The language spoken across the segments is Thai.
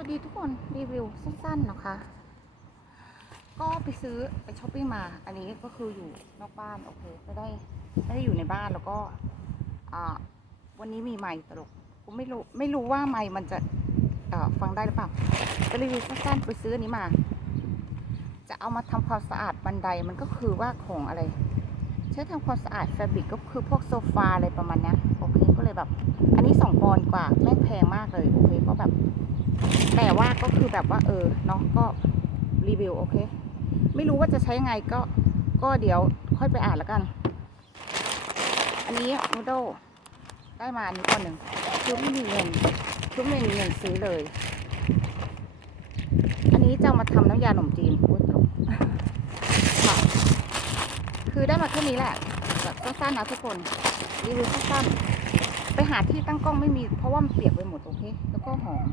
วัสดีทุกคนรีวิวสั้นๆนะคะ ก็ไปซื้อไปช้อปปิ้งมา อันนี้ก็คืออยู่นอกบ้านโอเคไม่ได้ไม่ได้อยู่ในบ้านแล้วก็วันนี้มีไมค์ตลกผมไม่รู้ไม่รู้ว่าไมค์มันจะฟังได้หรือเปล่ารีวิวสั้นๆไปซื้ออันนี้มา จะเอามาทำความสะอาดบันไดมันก็คือว่าของอะไรใช้ทำความสะอาดแฟบริกก็คือพวกโซฟาอะไรประมาณนี้โอเคก็เลยแบบ อันนี้สองปอน แพงมากเลยโอเคก็แบบ แต่ว่าก็คือแบบว่า เออเนาะก็รีวิวโอเค ไม่รู้ว่าจะใช้ยังไงก็ ก็เดี๋ยวค่อยไปอ่านแล้วกัน อันนี้นูโดได้มาอันนี้ก่อนหนึ่งคือไม่มีเงินคือไม่มีเงินซื้อเลย อันนี้จะมาทำน้ำยาหนมจีนพูดตรงค่ะคือได้มาแค่นี้แหละแบบสั้นๆนะทุกคนรีวิวสั้นๆ ไปหาที่ตั้งกล้องไม่มี เพราะว่ามันเปียกไปหมดโอเค แล้วก็หอม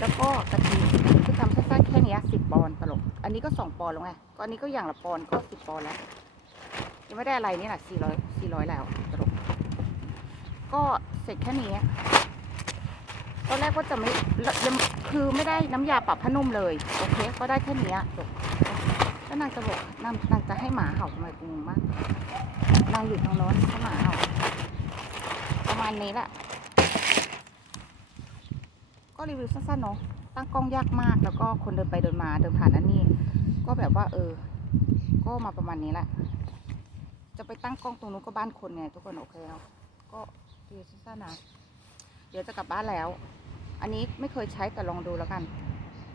แล้วก็กะทิคือทำสั้นๆแค่นี้สิบปอนตลก อันนี้ก็สองปอนแล้วไงก็อันนี้ก็อย่างละปอนก็สิบปอนแล้ว ยังไม่ได้อะไรนี่แหละสี่ร้อยสี่ร้อยแล้วตลก ก็เสร็จแค่นี้ตอนแรกว่าจะไม่ยังคือไม่ได้น้ำยาปรับผ้านุ่มเลย โอเค ก็ได้แค่นี้จบแล้วนางจะบอกนางนางจะให้หมาเห่าทำไมกูงงมากนางอยู่ทางโน้นให้หมาเห่า มาณนี้แหละ ก็รีวิวสั้นๆเนาะ ตั้งกล้องยากมาก แล้วก็คนเดินไปเดินมาเดินผ่านนั่นนี่ ก็แบบว่า เออ ก็มาประมาณนี้แหละ จะไปตั้งกล้องตรงนู้นก็บ้านคนไงทุกคนโอเคเนาะ ก็รีวิวสั้นๆนะ เดี๋ยวจะกลับบ้านแล้ว อันนี้ไม่เคยใช้แต่ลองดูแล้วกัน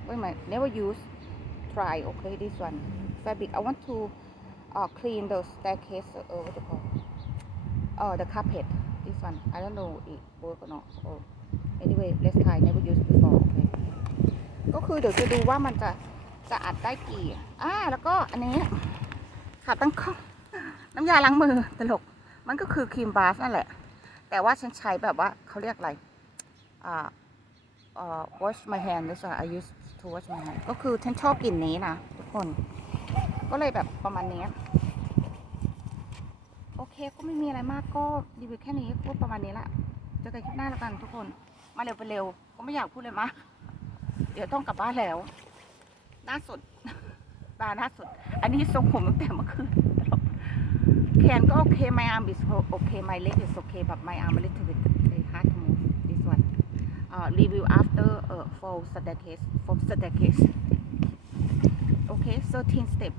ว่าไหม never use try okay this one fabric I want to uh, clean the staircase uh, what you call uh, the carpet this one I don't know it work or not oh anyway let's try never use before okay ก็คือเดี๋ยวจะดูว่ามันจะจะอัดได้กี่อ่าแล้วก็อันนี้ขาตั้งข้องน้ำยาล้างมือตลก มันก็คือครีมบาสนั่นแหละ แต่ว่าฉันใช้แบบว่าเขาเรียกอะไรอ่าอ่อ wash my hand ด้วยซ้ I use to wash my hand ก็คือฉันชอบกลิ่นนี้นะทุกคน ก็เลยแบบประมาณนี้ คก็ไม่มีอะไรมากก็รีวิวแค่นี้ก็ประมาณนี้แหละเจอกันคลิปหน้าแล้วกันทุกคน มาเร็วไปเร็ว ก็ไม่อยากพูดเลยมาเดี๋ยวต้องกลับบ้านแล้วหน้าสดตาหน้าสด อันนี้ทรงผมตั้งแต่เมื่อคืนแขนก็โอเค my arm is okay my leg is okay but my arm a little bit hard to move this one uh, review after uh, for staircase for staircase okay 13 step